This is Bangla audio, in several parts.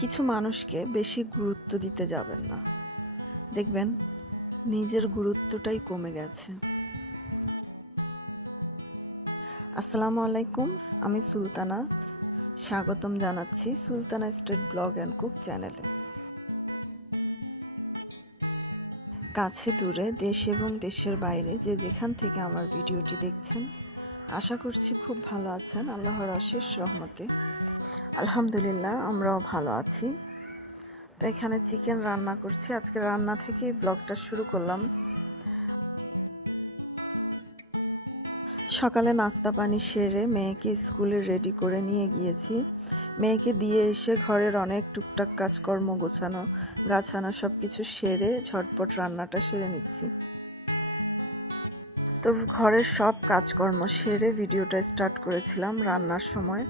কিছু মানুষকে বেশি গুরুত্ব দিতে যাবেন না, দেখবেন নিজের গুরুত্বটাই কমে গেছে। আসসালামু আলাইকুম, আমি সুলতানা। স্বাগতম জানাচ্ছি Sultana state blog and cook চ্যানেলে। কাছে দূরে, দেশ এবং দেশের বাইরে যে যেখান থেকে আমার ভিডিওটি দেখছেন, আশা করছি খুব ভালো আছেন। আল্লাহর অশেষ রহমতে আলহামদুলিল্লাহ আমরাও ভালো আছি। তো এখানে চিকেন রান্না করছি। আজকে রান্না থেকেই ব্লগটা শুরু করলাম। সকালে নাস্তা পানি সেরে মেয়েকে স্কুলে রেডি করে নিয়ে গিয়েছি। মেয়েকে দিয়ে এসে ঘরের অনেক টুকটাক কাজকর্ম গোছানো গাছানো সব কিছু সেরে ঝটপট রান্নাটা সেরে নিচ্ছি। তো ঘরের সব কাজকর্ম সেরে ভিডিওটা স্টার্ট করেছিলাম রান্নার সময়।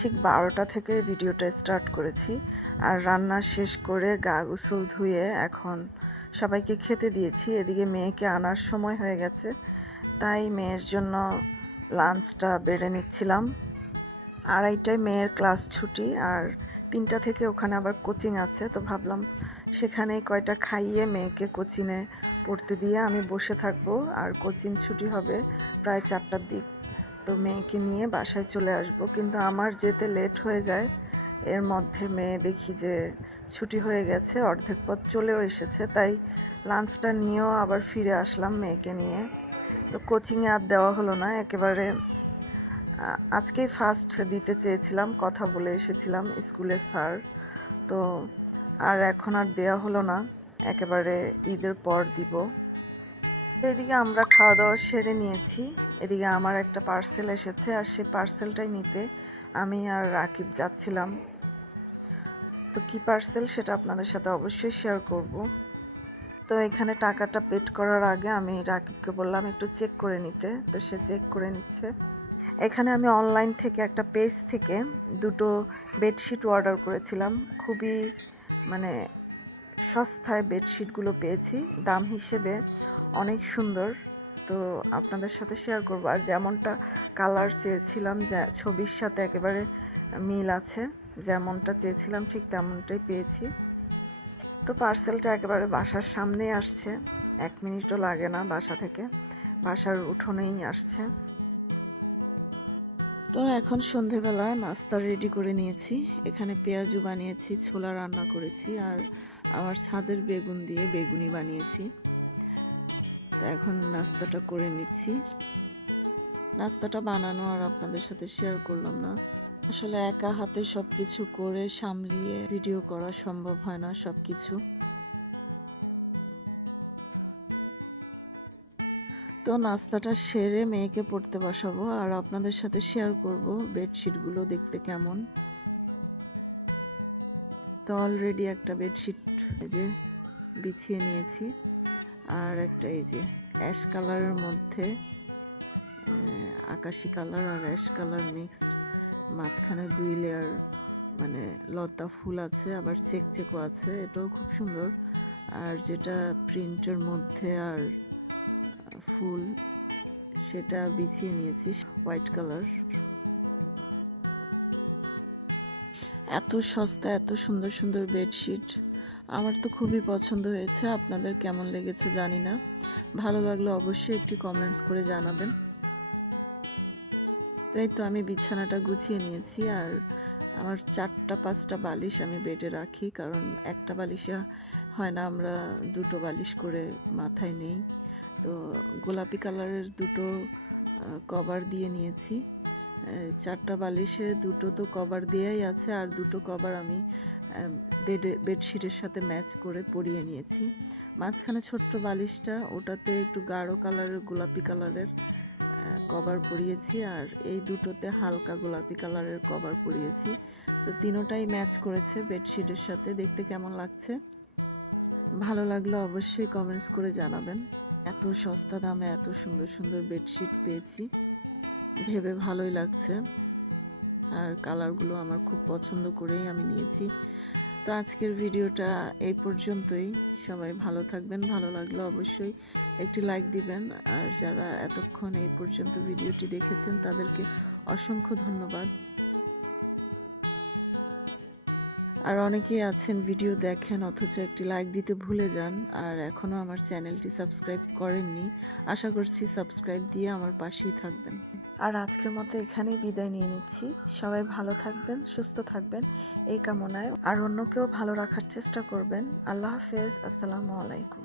ঠিক 12টা থেকে ভিডিওটা স্টার্ট করেছি। আর রান্না শেষ করে গা গোসল ধুয়ে এখন সবাইকে খেতে দিয়েছি। এদিকে মেয়েকে আনার সময় হয়ে গেছে, তাই মেয়ের জন্য লাঞ্চটা বেড়ে নিচ্ছিলাম। 2:30টায় মেয়ের ক্লাস ছুটি, আর 3টা থেকে ওখানে আবার কোচিং আছে। তো ভাবলাম সেখানেই কয়টা খাইয়ে মেয়েকে কোচিংয়ে পড়তে দিয়ে আমি বসে থাকবো। আর কোচিং ছুটি হবে প্রায় 4টার দিক। তো মেয়েকে নিয়ে বাসায় চলে আসব, কিন্তু আমার যেতে লেট হয়ে যায়। এর মধ্যে মেয়ে দেখি যে ছুটি হয়ে গেছে, অর্ধেক পথ চলেও এসেছে। তাই লাঞ্চটা নিয়েও আবার ফিরে আসলাম মেয়েকে নিয়ে। তো কোচিংয়ে আর দেওয়া হলো না, একেবারে আজকেই ফার্স্ট দিতে চেয়েছিলাম, কথা বলে এসেছিলাম স্কুলের স্যার। তো আর এখন আর দেওয়া হলো না, একেবারে ঈদের পর দিব। এদিকে আমরা খাওয়া দাওয়া সেরে নিয়েছি। এদিকে আমার একটা পার্সেল এসেছে, আর সেই পার্সেলটাই নিতে আমি আর রাকিব যাচ্ছিলাম। তো কি পার্সেল সেটা আপনাদের সাথে অবশ্যই শেয়ার করব। তো এখানে টাকাটা পেড করার আগে আমি রাকিবকে বললাম একটু চেক করে নিতে, তো সে চেক করে নিচ্ছে। এখানে আমি অনলাইন থেকে একটা পেজ থেকে দুটো বেডশিট অর্ডার করেছিলাম। খুবই মানে সস্তায় বেডশিটগুলো পেয়েছি, দাম হিসেবে অনেক সুন্দর। তো আপনাদের সাথে শেয়ার করব। আর যেমনটা কালার চেয়েছিলাম, যে ছবির সাথে একেবারে মিল আছে, যেমনটা চেয়েছিলাম ঠিক তেমনটাই পেয়েছি। তো পার্সেলটা একেবারে বাসার সামনেই আসছে, 1 মিনিটও লাগে না, বাসা থেকে বাসার উঠোনেই আসছে। তো এখন সন্ধেবেলা নাস্তা রেডি করে নিয়েছি। এখানে পেঁয়াজু বানিয়েছি, ছোলা রান্না করেছি, আর আমার ছাদের বেগুন দিয়ে বেগুনি বানিয়েছি। তো এখন নাস্তাটা করে নিচ্ছি। নাস্তাটা বানানো আর আপনাদের সাথে শেয়ার করলাম না, আসলে একা হাতে সব কিছু করে সামলিয়ে ভিডিও করা সম্ভব হয় না সব কিছু। তো নাস্তাটা সেরে মেয়েকে পড়তে বসাবো, আর আপনাদের সাথে শেয়ার করব বেডশিটগুলো দেখতে কেমন। তো অলরেডি একটা বেডশিট এই যে বিছিয়ে নিয়েছি, আর একটা এই যে অ্যাশ কালারের মধ্যে আকাশি কালার আর অ্যাশ কালার মিক্সড, মাঝখানে 2 লেয়ার মানে লতা ফুল আছে, আবার চেক চেকও আছে, এটাও খুব সুন্দর। আর যেটা প্রিন্টের মধ্যে আর ফুল, সেটা বিছিয়ে নিয়েছি হোয়াইট কালার। এত সস্তা, এত সুন্দর সুন্দর বেডশিট, আমার তো খুবই পছন্দ হয়েছে। আপনাদের কেমন লেগেছে জানি না, ভালো লাগলে অবশ্যই একটি কমেন্টস করে জানাবেন। তো এই তো আমি বিছানাটা গুছিয়ে নিয়েছি, আর আমার 4টা-5টা বালিশ আমি বেডে রাখি, কারণ একটা বালিশে হয় না, আমরা 2টো বালিশ করে মাথায় নেই। তো গোলাপি কালারের 2টো কভার দিয়ে নিয়েছি। 4টা বালিশে 2টো তো কভার দেওয়াই আছে, আর 2টো কভার আমি বেডশিটের সাথে ম্যাচ করে পরিয়ে নিয়েছি। মাঝখানে ছোট্ট বালিশটা, ওটাতে একটু গাঢ় কালারের গোলাপি কালারের কভার পরিয়েছি, আর এই দুটোতে হালকা গোলাপি কালারের কভার পরিয়েছি। তো তিনোটাই ম্যাচ করেছে বেডশিটের সাথে। দেখতে কেমন লাগছে ভালো লাগলে অবশ্যই কমেন্টস করে জানাবেন। এত সস্তা দামে এত সুন্দর সুন্দর বেডশিট পেয়েছি, ভেবে ভালোই লাগছে। আর কালারগুলো আমার খুব পছন্দ করেই আমি নিয়েছি। তো আজকের ভিডিওটা এই পর্যন্তই। সবাই ভালো থাকবেন, ভালো লাগলে অবশ্যই একটি লাইক দিবেন। আর যারা এতক্ষণ এই পর্যন্ত ভিডিওটি দেখেছেন তাদেরকে অসংখ্য ধন্যবাদ। আর অনেকেই আছেন ভিডিও দেখেন অথচ একটি লাইক দিতে ভুলে যান আর এখনও আমার চ্যানেলটি সাবস্ক্রাইব করেননি। আশা করছি সাবস্ক্রাইব দিয়ে আমার পাশেই থাকবেন। আর আজকের মতো এখানেই বিদায় নিয়ে নিচ্ছি। সবাই ভালো থাকবেন, সুস্থ থাকবেন এই কামনায়। আর অন্যকেও ভালো রাখার চেষ্টা করবেন। আল্লাহ হাফেজ। আসসালামু আলাইকুম।